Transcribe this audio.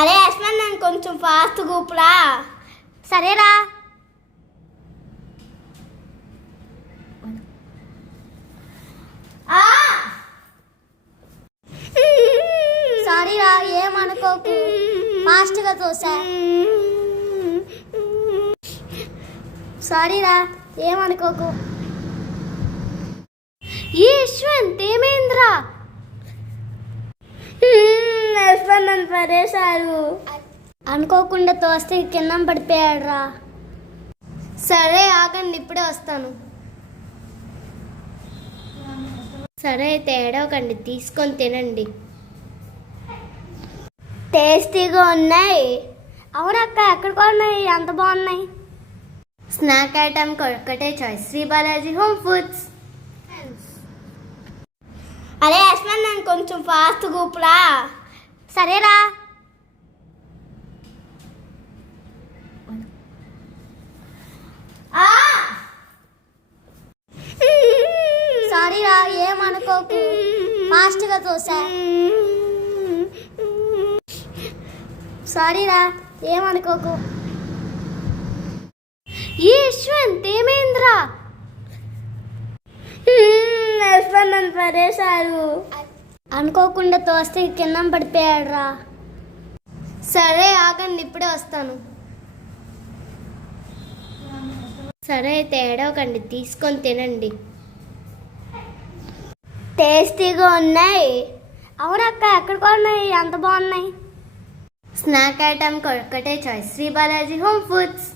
అరే యశ్వంత్ నేను కొంచెం ఫాస్ట్ గూపురా. సరేరా. సారీరా, ఏమనుకోకు, ఫాస్ట్గా తోసా. సారీరా, ఏమనుకోకు. యశ్వంత్ ఏమైందిరా? యశ్వంత్ నన్ను పడేశారు. అనుకోకుండా తోస్తే కింద పడిపోయాడు రా. సరే ఆగండి, ఇప్పుడే వస్తాను. సరే అయితే ఏడవకండి, తీసుకొని తినండి. టేస్టీగా ఉన్నాయి. అవునక్క, ఎక్కడ కొన్నాయి? అంత బాగున్నాయి. స్నాక్ ఐటమ్ ఒక్కటే choice, Shri Balaji home foods. అరే యశ్వంత్ నేను కొంచెం ఫాస్ట్ గూపురా. సరేరా. సారీరా, ఏమనుకోకు, ఫాస్ట్గా తోసా. సారీరా, ఏమనుకోకు. యశ్వంత్ ఏమైందిరా? యశ్వంత్ నన్ను పడేశారు. అనుకోకుండా తోస్తే కింద పడిపోయాడు రా. సరే ఆగండి, ఇప్పుడే వస్తాను. సరే అయితే ఏడవకండి, తీసుకొని తినండి. టేస్టీగా ఉన్నాయి. అవునక్క, ఎక్కడ కొన్నాయి? అంత బాగున్నాయి. స్నాక్ ఐటమ్ ఒక్కటే choice, Shri Balaji home foods.